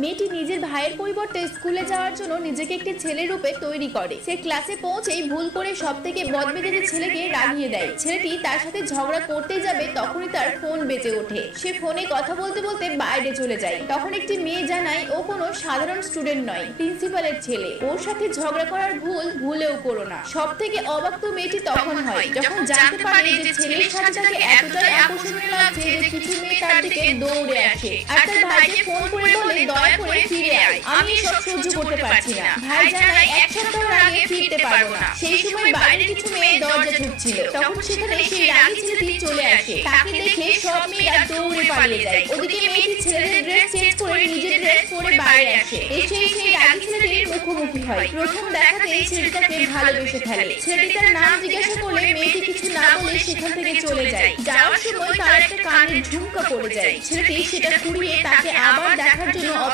মেয়েটি নিজের ভাইয়ের পরিবর্তে স্কুলে যাওয়ার জন্য নিজেকে একটি ছেলে রূপে তৈরি করে। সে ক্লাসে পৌঁছেই ভুল করে সবথেকে বদমেজাজি ছেলেকে রাগিয়ে দেয়। ছেলেটি তার সাথে ঝগড়া করতে যাবে, তখনই তার ফোন বেজে ওঠে। সে ফোনে কথা বলতে বলতে বাইরে চলে যায়। তখন একটি মেয়ে জানায় ও কোনো সাধারণ স্টুডেন্ট নয়, প্রিন্সিপালের ছেলে। ওর সাথে ঝগড়া করার ভুল ভুলেও করো না। সবথেকে অবাক তো মেয়েটি তখন হয় যখন জানতে পারে যে ছেলের সাথে তাকে এতটাই আকর্ষণীয় লাগছে যে কিছু মেয়ে তার দিকে দৌড়ে আসে আর তার ভাইকে ফোন করে বলে দয়া করে ফিরে আয়, আমি সব সহ্য করতে পারছি না। ভাই জানায় এক সপ্তাহ আগে ফিরতে পারবো না। সেই সময় বাইরে কিছু মেয়ে দরজা ঠুকছিল। তখন সেখানে সেই রাগী ছেলেটি চলে আসে। তাকে দেখে সব মেয়েরা দৌড়ে পালিয়ে যায়। ওদিকে মেয়েটি ছেলেদের ড্রেস চেঞ্জ করে নিজের ড্রেস পরে বাইরে আসে। এসে সেই রাগী ছেলেটির মুখোমুখি হয়। প্রথম দেখাতেই ছেলেটাকে ভালোবেসে ফেলে। ছেলেটি তার নাম জিজ্ঞাসা করলে মেয়েটি কিছু না বলে সেখান থেকে চলে যায়। যাওয়ার সময় তার একটা কানের ঝুমকা পড়ে যায়। ছেলেটি সেটা কুড়িয়ে তাকে আবার দেখার জন্য